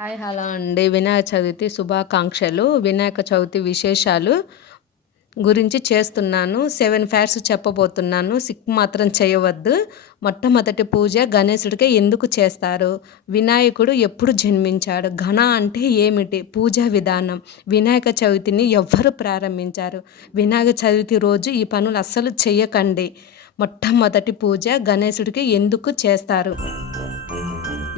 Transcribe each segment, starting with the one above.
Hi hello అండి. వినాయక చవితి శుభాకాంక్షలు. వినాయక చవితి విశేషాలు గురించి చేస్తున్నాను. సెవెన్ ఫ్యాట్స్ చెప్పబోతున్నాను. సిక్ మాత్రం చేయవద్దు. మొట్టమొదటి పూజ గణేశుడికి ఎందుకు చేస్తారు? వినాయకుడు ఎప్పుడు జన్మించాడు? ఘన అంటే ఏమిటి? పూజా విధానం. వినాయక చవితిని ఎవ్వరు ప్రారంభించారు? వినాయక చవితి రోజు ఈ పనులు అస్సలు చేయకండి. మొట్టమొదటి పూజ గణేశుడికి ఎందుకు చేస్తారు?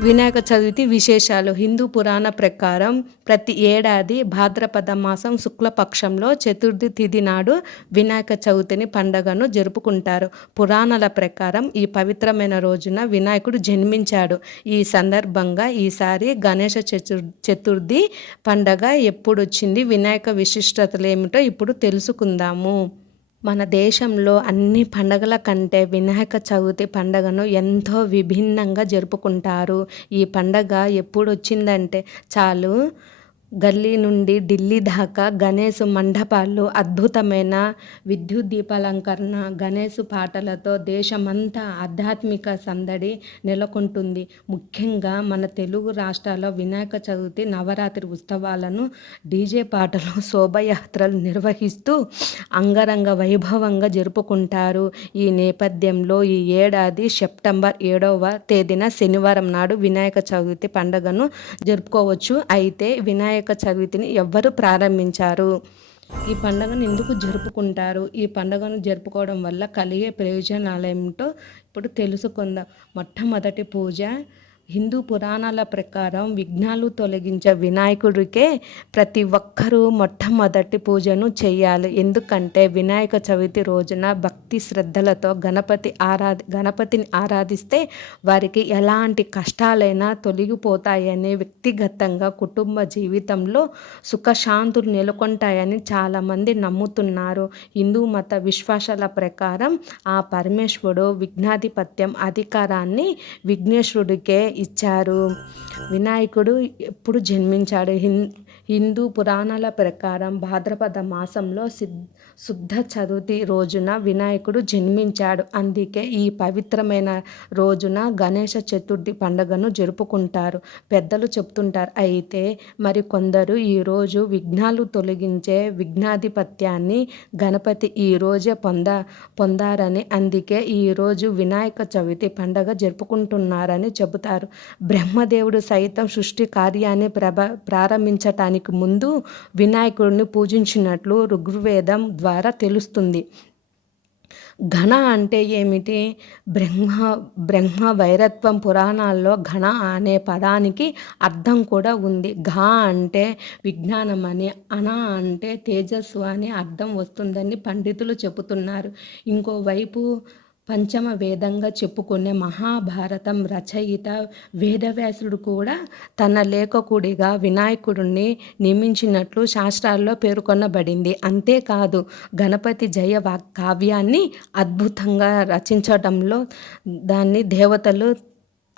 వినాయక చవితి విశేషాలు. హిందూ పురాణ ప్రకారం ప్రతి ఏడాది భాద్రపద మాసం శుక్లపక్షంలో చతుర్థి తిథి నాడు వినాయక చవితిని పండగను జరుపుకుంటారు. పురాణాల ప్రకారం ఈ పవిత్రమైన రోజున వినాయకుడు జన్మించాడు. ఈ సందర్భంగా ఈసారి గణేష చతుర్ చతుర్థి పండగ ఎప్పుడొచ్చింది? వినాయక విశిష్టతలు ఏమిటో ఇప్పుడు తెలుసుకుందాము. మన దేశంలో అన్ని పండగల కంటే వినాయక చవితి పండగను ఎంతో విభిన్నంగా జరుపుకుంటారు. ఈ పండగ ఎప్పుడు వచ్చిందంటే చాలు గల్లీ నుండి ఢిల్లీ దాకా గణేష్ మండపాలు అద్భుతమైన విద్యుత్ దీపాలంకరణ గణేష్ పాటలతో దేశమంతా ఆధ్యాత్మిక సందడి నెలకొంటుంది. ముఖ్యంగా మన తెలుగు రాష్ట్రాల్లో వినాయక చవితి నవరాత్రి ఉత్సవాలను డీజే పాటలు శోభయాత్రలు నిర్వహిస్తూ అంగరంగ వైభవంగా జరుపుకుంటారు. ఈ నేపథ్యంలో ఈ ఏడాది సెప్టెంబర్ ఏడవ తేదీన శనివారం నాడు వినాయక చవితి పండుగను జరుపుకోవచ్చు. అయితే వినాయక యొక్క చవితిని ఎవ్వరు ప్రారంభించారు. ఈ పండుగను ఎందుకు జరుపుకుంటారు? ఈ పండుగను జరుపుకోవడం వల్ల కలిగే ప్రయోజనాలు ఏమిటో ఇప్పుడు తెలుసుకుందాం. మొట్టమొదటి పూజ హిందూ పురాణాల ప్రకారం విఘ్నాలు తొలగించే వినాయకుడికే ప్రతి ఒక్కరూ మొట్టమొదటి పూజను చేయాలి. ఎందుకంటే వినాయక చవితి రోజున భక్తి శ్రద్ధలతో గణపతి ఆరాధి గణపతిని ఆరాధిస్తే వారికి ఎలాంటి కష్టాలైనా తొలగిపోతాయని వ్యక్తిగతంగా కుటుంబ జీవితంలో సుఖశాంతులు నెలకొంటాయని చాలామంది నమ్ముతున్నారు. హిందూ మత విశ్వాసాల ప్రకారం ఆ పరమేశ్వరుడు విఘ్నాధిపత్యం అధికారాన్ని విఘ్నేశ్వరుడికే ఇచ్చారు. వినాయకుడు ఎప్పుడు జన్మించాడు? హిం హిందూ పురాణాల ప్రకారం భాద్రపద మాసంలో సిద్ శుద్ధ చతుర్థి రోజున వినాయకుడు జన్మించాడు. అందుకే ఈ పవిత్రమైన రోజున గణేష చతుర్థి పండుగను జరుపుకుంటారు. పెద్దలు చెప్తుంటారు. అయితే మరి కొందరు ఈరోజు విఘ్నాలు తొలగించే విఘ్నాధిపత్యాన్ని గణపతి ఈరోజే పొంద పొందారని అందుకే ఈరోజు వినాయక చవితి పండగ జరుపుకుంటున్నారని చెబుతారు. బ్రహ్మదేవుడు సైతం సృష్టి కార్యాన్ని ప్రభ ప్రారంభించటానికి ముందు వినాయకుడిని పూజించినట్లు ఋగ్వేదం ద్వారా తెలుస్తుంది. ఘన అంటే ఏమిటి? బ్రహ్మ బ్రహ్మ వైరత్వం పురాణాల్లో ఘన అనే పదానికి అర్థం కూడా ఉంది. ఘ అంటే విజ్ఞానం అని అన అంటే తేజస్సు అని అర్థం వస్తుందని పండితులు చెబుతున్నారు. ఇంకోవైపు పంచమ వేదంగా చెప్పుకునే మహాభారతం రచయిత వేదవ్యాసుడు కూడా తన లేఖకుడిగా వినాయకుడిని నియమించినట్లు శాస్త్రాల్లో పేర్కొనబడింది. అంతేకాదు గణపతి జయ కావ్యాన్ని అద్భుతంగా రచించడంలో దాన్ని దేవతలు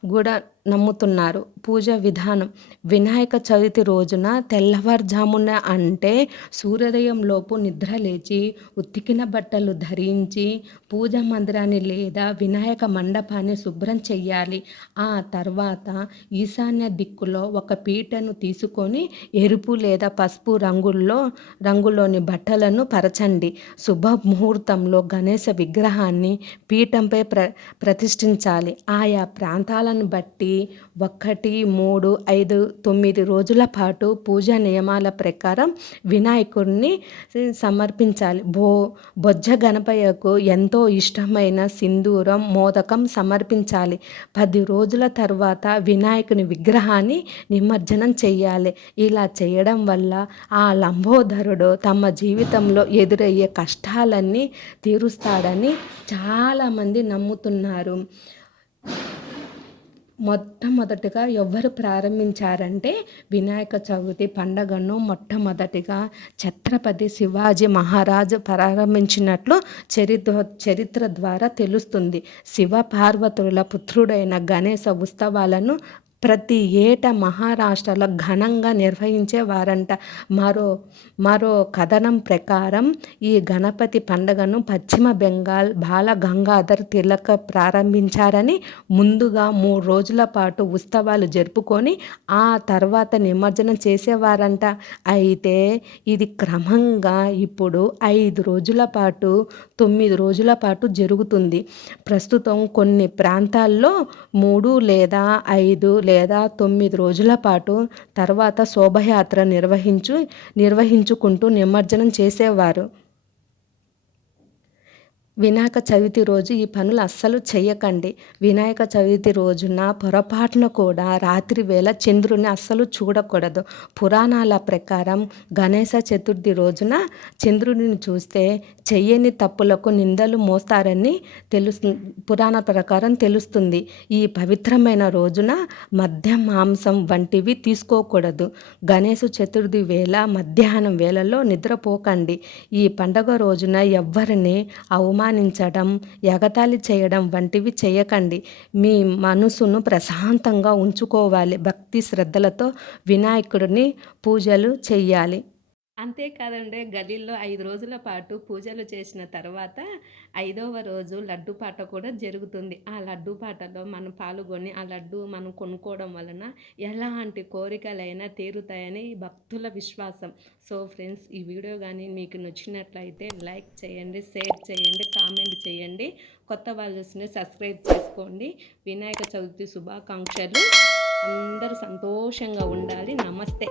కూడా నమ్ముతున్నారు. పూజ విధానం. వినాయక చవితి రోజున తెల్లవారుజామున అంటే సూర్యోదయంలోపు నిద్ర లేచి ఉతికిన బట్టలు ధరించి పూజ మందిరాన్ని లేదా వినాయక మండపాన్ని శుభ్రం చెయ్యాలి. ఆ తర్వాత ఈశాన్య దిక్కులో ఒక పీటను తీసుకొని ఎరుపు లేదా పసుపు రంగుల్లో రంగులోని బట్టలను పరచండి. శుభ ముహూర్తంలో గణేశ విగ్రహాన్ని పీఠంపై ప్ర ప్రతిష్ఠించాలి. ఆయా ప్రాంతాలను బట్టి ఒకటి మూడు ఐదు తొమ్మిది రోజుల పాటు పూజా నియమాల ప్రకారం వినాయకుడిని సమర్పించాలి. బో బొజ్జ గణపయ్యకు ఎంతో ఇష్టమైన సింధూరం మోదకం సమర్పించాలి. పది రోజుల తర్వాత వినాయకుని విగ్రహాన్ని నిమజ్జనం చేయాలి ఇలా చేయడం వల్ల ఆ లంబోదరుడు తమ జీవితంలో ఎదురయ్యే కష్టాలన్నీ తీరుస్తాడని చాలామంది నమ్ముతున్నారు. మొట్టమొదటిగా ఎవరు ప్రారంభించారంటే వినాయక చవితి పండగను మొట్టమొదటిగా ఛత్రపతి శివాజీ మహారాజు ప్రారంభించినట్లు చరిత్ర చరిత్ర ద్వారా తెలుస్తుంది. శివ పార్వతుల పుత్రుడైన గణేశ ఉత్సవాలను ప్రతి ఏటా మహారాష్ట్రలో ఘనంగా నిర్వహించేవారంట. మరో మరో కథనం ప్రకారం ఈ గణపతి పండుగను పశ్చిమ బెంగాల్ బాల గంగాధర్ తిలక్ ప్రారంభించారని ముందుగా మూడు రోజుల పాటు ఉత్సవాలు జరుపుకొని ఆ తర్వాత నిమజ్జనం చేసేవారంట. అయితే ఇది క్రమంగా ఇప్పుడు ఐదు రోజుల పాటు తొమ్మిది రోజుల పాటు జరుగుతుంది. ప్రస్తుతం కొన్ని ప్రాంతాల్లో మూడు లేదా ఐదు లేదా తొమ్మిది రోజుల పాటు తర్వాత శోభయాత్ర నిర్వహించు నిర్వహించుకుంటూ నిమజ్జనం చేసేవారు. వినాయక చవితి రోజు ఈ పనులు అస్సలు చేయకండి వినాయక చవితి రోజున పొరపాటున కూడా రాత్రి వేళ చంద్రుని అస్సలు చూడకూడదు. పురాణాల ప్రకారం గణేశ చతుర్థి రోజున చంద్రుడిని చూస్తే చెయ్యని తప్పులకు నిందలు మోస్తారని తెలుసు పురాణ ప్రకారం తెలుస్తుంది. ఈ పవిత్రమైన రోజున మద్యం మాంసం వంటివి తీసుకోకూడదు. గణేశ చతుర్థి వేళ మధ్యాహ్నం వేళలో నిద్రపోకండి. ఈ పండగ రోజున ఎవ్వరిని అవమానించడం ఎగతాళి చేయడం వంటివి చేయకండి. మీ మనసును ప్రశాంతంగా ఉంచుకోవాలి. భక్తి శ్రద్ధలతో వినాయకుడిని పూజలు చెయ్యాలి. అంతేకాదండి గదిల్లో ఐదు రోజుల పాటు పూజలు చేసిన తర్వాత ఐదవ రోజు లడ్డు పాట కూడా జరుగుతుంది. ఆ లడ్డు పాటలో మనం పాల్గొని ఆ లడ్డు మనం కొనుక్కోవడం వలన ఎలాంటి కోరికలైనా తీరుతాయని భక్తుల విశ్వాసం. సో ఫ్రెండ్స్ ఈ వీడియో కానీ మీకు నచ్చినట్లయితే లైక్ చేయండి షేర్ చేయండి కామెంట్ చేయండి. కొత్త వాళ్ళు సబ్స్క్రైబ్ చేసుకోండి. వినాయక చవితి శుభాకాంక్షలు. అందరూ సంతోషంగా ఉండాలి. నమస్తే.